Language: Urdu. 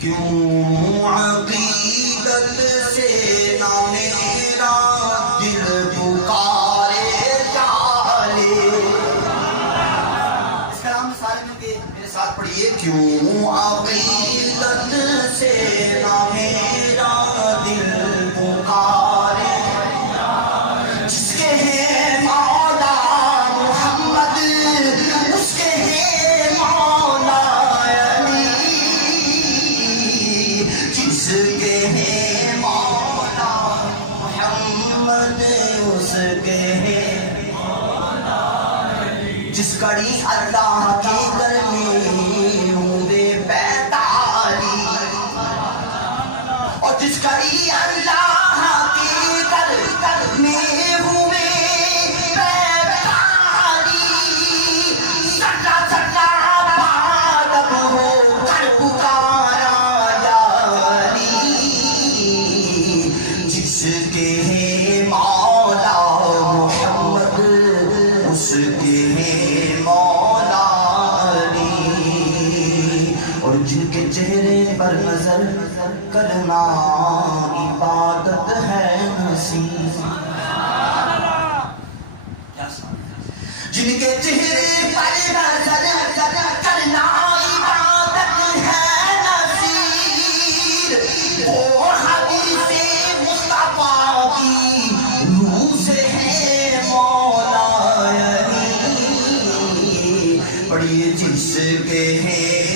کیوں عقیدت سے نہ میرا دل پکارے جالے. اس کلام میں سارے مل کے میرے ساتھ پڑھیے. کیوں عقیدت سے نہ میرا دل پکارے, جس کے ہیں مولا محمد اس کے ہیں مولا علی, جس کے ہیں مولا محمد اس کے ہیں مولا علی. جس کڑی اللہ کے گھر میں ہوئے بیداری, اور جس کڑی اللہ کے گھر میں ہوئے بیداری, سجا سجا پادب ہو کر پکارا جاری, جس کے ہیں مولا محمد اس کے ہیں مولا علی. اور جن کے چہرے پر نظر کرنا عبادت ہے نصیب, جن کے چہرے پر نظر کرنا عبادت ہے نصیب, وہ حدیث مصطفیٰ کی روح سے ہے مولا علی. پڑھیے. جس کے ہیں